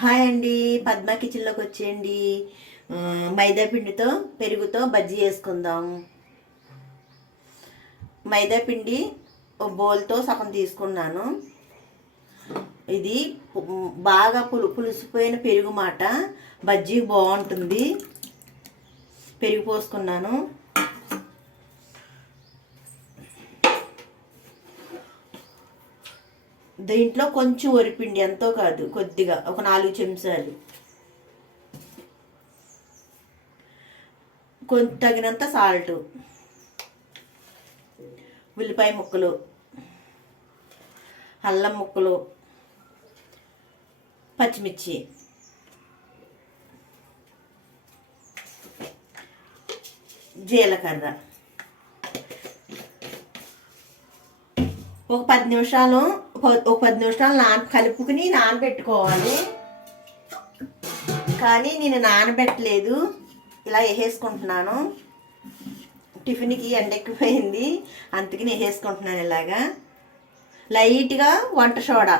Hi అండి, పద్మ కిచెన్లోకి వచ్చేయండి. మైదా పిండితో పెరుగుతో బజ్జీ వేసుకుందాం. మైదా పిండి ఒక బౌల్తో సగం తీసుకున్నాను. ఇది బాగా పులిసిపోయిన పెరుగు మాట, బజ్జీ బాగుంటుంది. పెరుగు పోసుకున్నాను. దీంట్లో కొంచెం వరిపిండి, ఎంతో కాదు, కొద్దిగా ఒక 4 చెంచాలు, కొంచెం తగినంత సాల్ట్, ఉల్లిపాయ ముక్కలు, అల్లం ముక్కలు, పచ్చిమిర్చి, జీలకర్ర. ఒక 10 నిమిషాలు కలుపుకుని నానబెట్టుకోవాలి. కానీ నేను నానబెట్టలేదు, ఇలా వేసేసుకుంటున్నాను. టిఫిన్కి ఎండెక్కిపోయింది, అందుకని వేసేసుకుంటున్నాను. ఇలాగా లైట్గా వంట సోడా,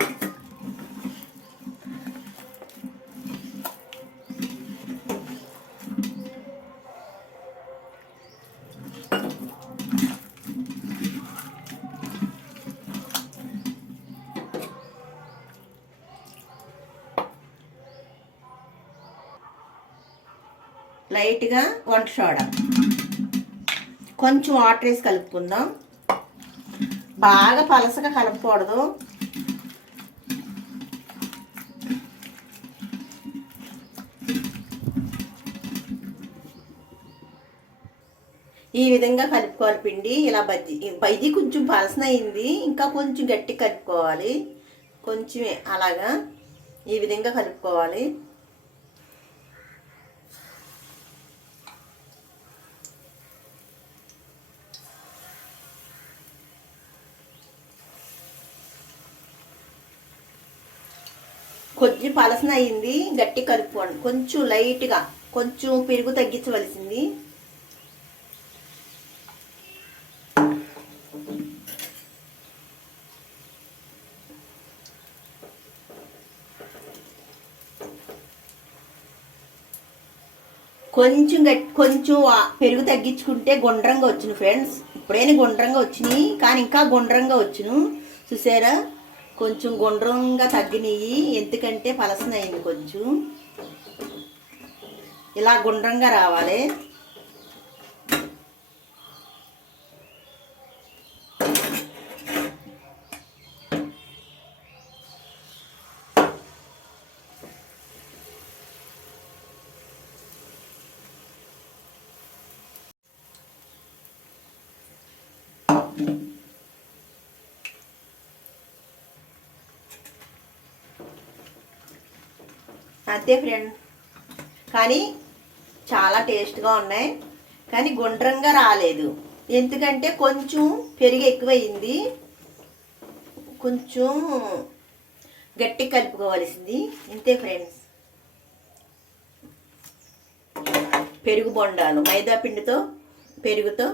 లైట్గా వంట సోడా, కొంచెం వాటర్ వేసి కలుపుకుందాం. బాగా పలసగా కలపకూడదు. ఈ విధంగా కలుపుకోవాలి పిండి. ఇలా బజ్జీ ఇది కొంచెం పలసన అయింది, ఇంకా కొంచెం గట్టి కలుపుకోవాలి. కొంచెమే అలాగా ఈ విధంగా కలుపుకోవాలి. కొంచెం పలసన అయింది, గట్టి కలుపుకోండి. కొంచెం లైట్గా, కొంచెం పెరుగు తగ్గించవలసింది. కొంచెం పెరుగు తగ్గించుకుంటే గుండ్రంగా వచ్చును ఫ్రెండ్స్. ఇప్పుడైనా గుండ్రంగా వచ్చినాయి, కానీ ఇంకా గుండ్రంగా వచ్చును. చూసారా, కొంచెం గుండ్రంగా తగ్గినాయి, ఎందుకంటే పలసన అయింది. కొంచెం ఇలా గుండ్రంగా రావాలి. అంతే ఫ్రెండ్, కానీ చాలా టేస్ట్గా ఉన్నాయి. కానీ గుండ్రంగా రాలేదు, ఎందుకంటే కొంచెం పెరుగు ఎక్కువైంది. కొంచెం గట్టి కలుపుకోవాల్సింది. ఇంతే ఫ్రెండ్స్, పెరుగు బొండాలు మైదా పిండితో పెరుగుతో.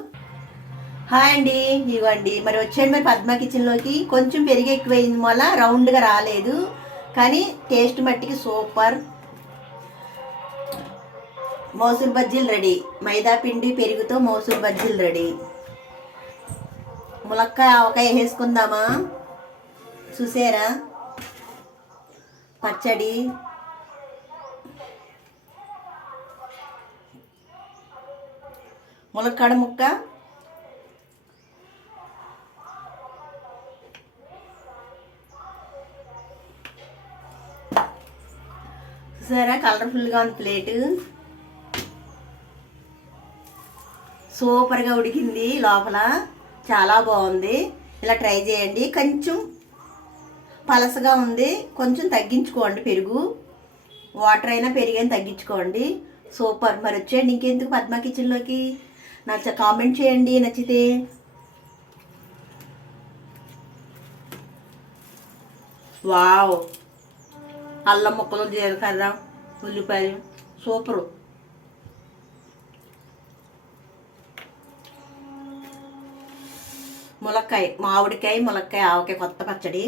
హాయ్ అండి, ఇవ్వండి మరి వచ్చేయండి మరి పద్మ కిచెన్లోకి. కొంచెం పెరుగు ఎక్కువైంది వల్ల రౌండ్గా రాలేదు, కానీ టేస్ట్ మట్టికి సూపర్. మోసూర్ బజ్జీలు రెడీ. మైదా పిండి పెరుగుతో మోసూర్ బజ్జీలు రెడీ. ములక్కాయ ఆవకాయ వేసుకుందామా? చూసారా, పచ్చడి, ములక్కాడ ముక్క, చూసారా కలర్ఫుల్గా ఉంది ప్లేటు. సూపర్గా ఉడికింది, లోపల చాలా బాగుంది. ఇలా ట్రై చేయండి. కొంచెం పలసగా ఉంది, కొంచెం తగ్గించుకోండి పెరుగు. వాటర్ అయినా పెరుగైనా తగ్గించుకోండి. సూపర్. మరి వచ్చేయండి, ఇంకెందుకు పద్మ కిచెన్లోకి. కామెంట్ చేయండి నచ్చితే. వావ్, అల్లం ముక్కలు, జీలకర్ర, ఉల్లిపాయలు, సూపరు. ములక్కాయ, మామిడికాయ, ములక్కాయ, ఆవకాయ, కొత్త పచ్చడి.